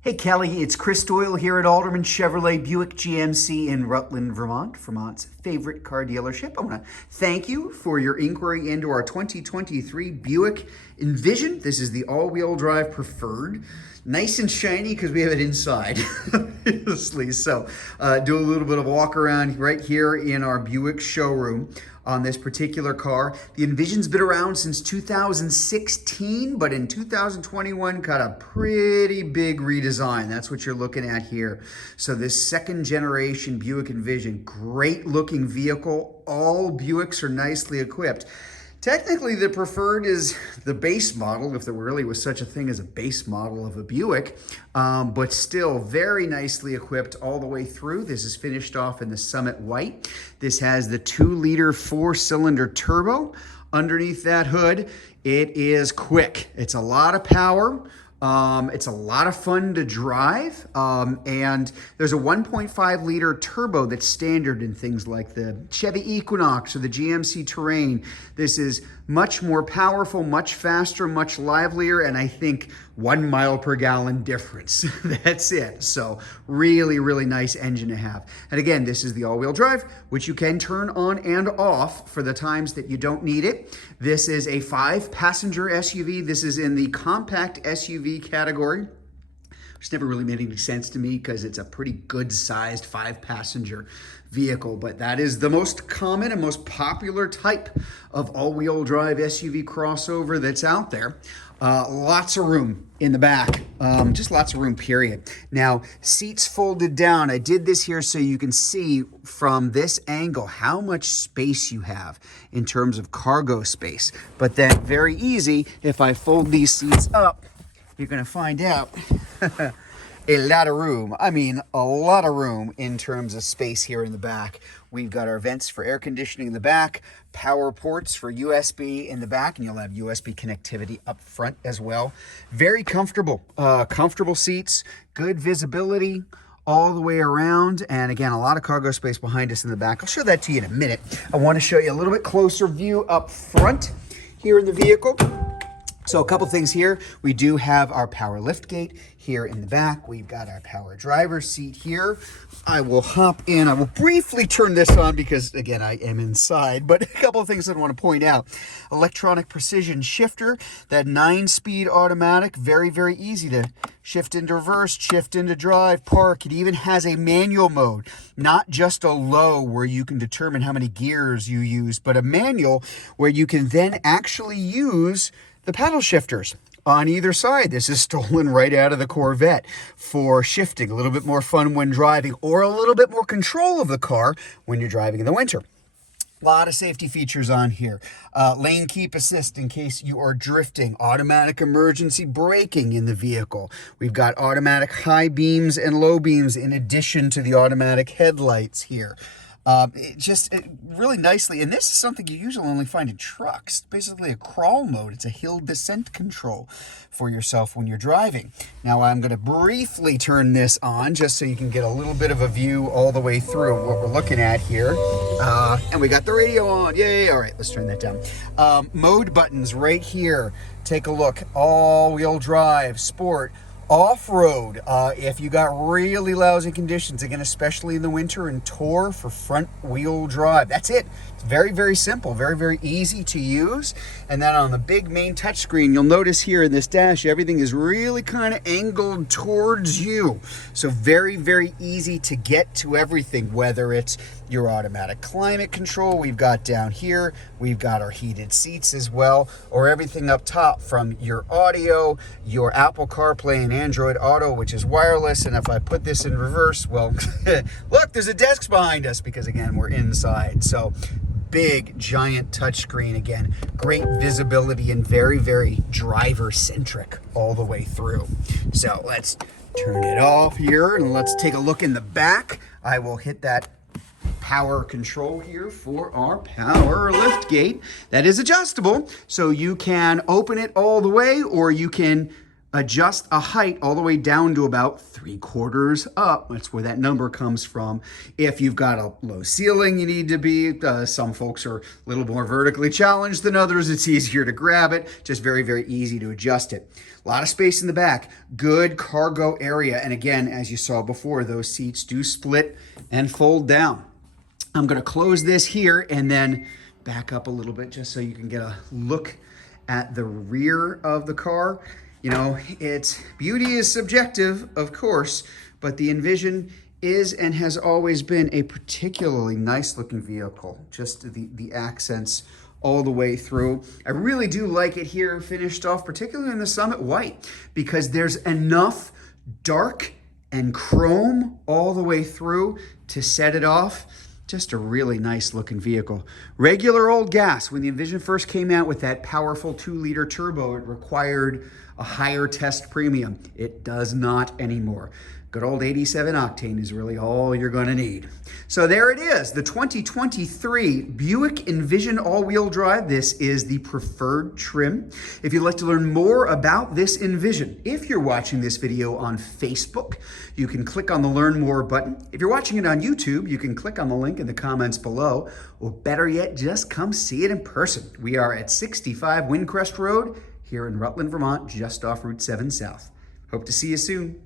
Hey Kelly, it's Chris Doyle here at Alderman Chevrolet Buick GMC in Rutland, Vermont, Vermont's favorite car dealership. I want to thank you for your inquiry into our 2023 Buick Envision. This is the all-wheel drive preferred. Nice and shiny because we have it inside, obviously. So do a little bit of a walk around right here in our Buick showroom on this particular car. The Envision's been around since 2016, but in 2021 got a pretty big redesign. That's what you're looking at here. So this second generation Buick Envision, great looking vehicle. All Buicks are nicely equipped. Technically, the preferred is the base model, if there really was such a thing as a base model of a Buick, but still very nicely equipped all the way through. This is finished off in the Summit White. This has the 2-liter 4-cylinder turbo. Underneath that hood, it is quick. It's a lot of power. It's a lot of fun to drive, and there's a 1.5 liter turbo that's standard in things like the Chevy Equinox or the GMC Terrain. This is much more powerful, much faster, much livelier, and I think 1 mile per gallon difference. That's it. So really, really nice engine to have. And again, this is the all-wheel drive, which you can turn on and off for the times that you don't need it. This is a 5-passenger SUV. This is in the compact SUV category, which never really made any sense to me because it's a pretty good-sized 5-passenger vehicle, but that is the most common and most popular type of all-wheel drive SUV crossover that's out there. Lots of room in the back, just lots of room, period. Now, seats folded down. I did this here so you can see from this angle how much space you have in terms of cargo space. But then very easy, if I fold these seats up, you're gonna find out a lot of room. I mean, a lot of room in terms of space here in the back. We've got our vents for air conditioning in the back, power ports for USB in the back, and you'll have USB connectivity up front as well. Very comfortable, comfortable seats, good visibility all the way around. And again, a lot of cargo space behind us in the back. I'll show that to you in a minute. I want to show you a little bit closer view up front here in the vehicle. So a couple things here. We do have our power lift gate here in the back. We've got our power driver's seat here. I will hop in. I will briefly turn this on because, again, I am inside. But a couple of things I want to point out. Electronic precision shifter, that 9-speed automatic, very, very easy to shift into reverse, shift into drive, park. It even has a manual mode, not just a low where you can determine how many gears you use, but a manual where you can then actually use the paddle shifters on either side. This is stolen right out of the Corvette for shifting, a little bit more fun when driving, or a little bit more control of the car when you're driving in the winter. A lot of safety features on here. Lane keep assist in case you are drifting. Automatic emergency braking in the vehicle. We've got automatic high beams and low beams in addition to the automatic headlights here. It really nicely, and this is something you usually only find in trucks. Basically a crawl mode. It's a hill descent control for yourself when you're driving. Now I'm going to briefly turn this on just so you can get a little bit of a view all the way through what we're looking at here. And we got the radio on. Yay! All right, let's turn that down. Mode buttons right here. Take a look. All-wheel drive, sport, off-road, if you got really lousy conditions, again, especially in the winter, and tour for front-wheel drive. That's it. It's very, very simple, very, very easy to use. And then on the big main touchscreen, you'll notice here in this dash, everything is really kind of angled towards you. So very, very easy to get to everything, whether it's your automatic climate control we've got down here, we've got our heated seats as well, or everything up top from your audio, your Apple CarPlay and Android Auto, which is wireless. And if I put this in reverse, well, look, there's a desk behind us because, again, we're inside. So big, giant touchscreen, again, great visibility and very, very driver-centric all the way through. So let's turn it off here and let's take a look in the back. I will hit that power control here for our power lift gate. That is adjustable, so you can open it all the way or you can adjust a height all the way down to about 3/4 up. That's where that number comes from. If you've got a low ceiling, you need to be, some folks are a little more vertically challenged than others. It's easier to grab it, just very, very easy to adjust it. A lot of space in the back, good cargo area. And again, as you saw before, those seats do split and fold down. I'm going to close this here and then back up a little bit just so you can get a look at the rear of the car. You know, its beauty is subjective, of course, but the Envision is and has always been a particularly nice looking vehicle. Just the accents all the way through. I really do like it here finished off, particularly in the Summit White, because there's enough dark and chrome all the way through to set it off. Just a really nice looking vehicle. Regular old gas. When the Envision first came out with that powerful 2-liter turbo, it required a higher test premium. It does not anymore. Good old 87 octane is really all you're going to need. So there it is, the 2023 Buick Envision all-wheel drive. This is the preferred trim. If you'd like to learn more about this Envision, if you're watching this video on Facebook, you can click on the Learn More button. If you're watching it on YouTube, you can click on the link in the comments below, or better yet, just come see it in person. We are at 65 Windcrest Road here in Rutland, Vermont, just off Route 7 South. Hope to see you soon.